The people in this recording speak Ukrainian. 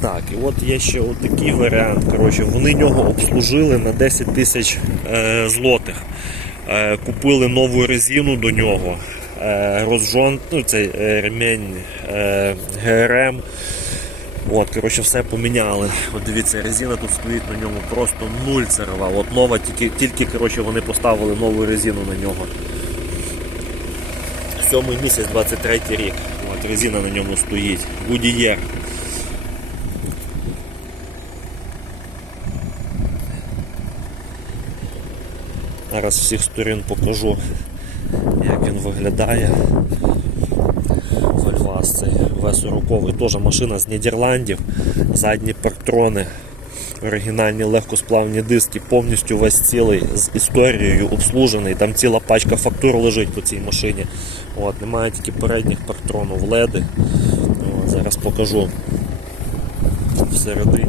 Так, і от є ще такий варіант. Коротше, вони нього обслужили на 10 тисяч е, злотих. Е, купили нову резину до нього. Е, розжон, ну, цей е, ремень е, ГРМ. От, коротше, все поміняли. От дивіться, резина тут стоїть на ньому просто нуль церва. От нова, тільки, тільки коротше, вони поставили нову резину на нього. Сьомий місяць, 23 рік. От резина на ньому стоїть. Гудієр. Зараз всіх сторін покажу, як він виглядає. Вольвас цей В40, теж машина з Нідерландів, задні парктрони, оригінальні легкосплавні диски, повністю весь цілий з історією обслужений. Там ціла пачка фактур лежить по цій машині. От, немає тільки передніх парктронів, леди. Зараз покажу всередині.